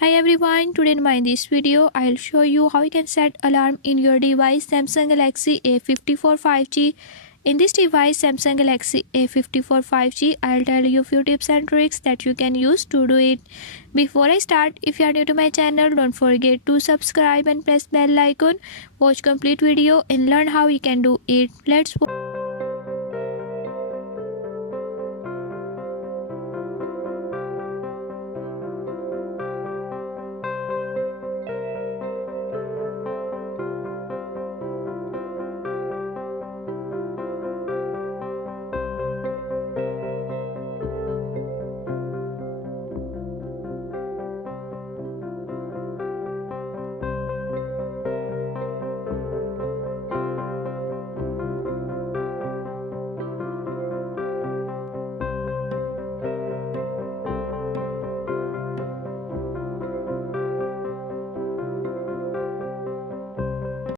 Hi everyone, today in this video I'll show you how you can set alarm in your device Samsung Galaxy A54 5G. In this device Samsung Galaxy A54 5G, I'll tell you few tips and tricks that you can use to do it. Before I start, if you are new to my channel, don't forget to subscribe and press bell icon. Watch complete video and learn how you can do it. Let's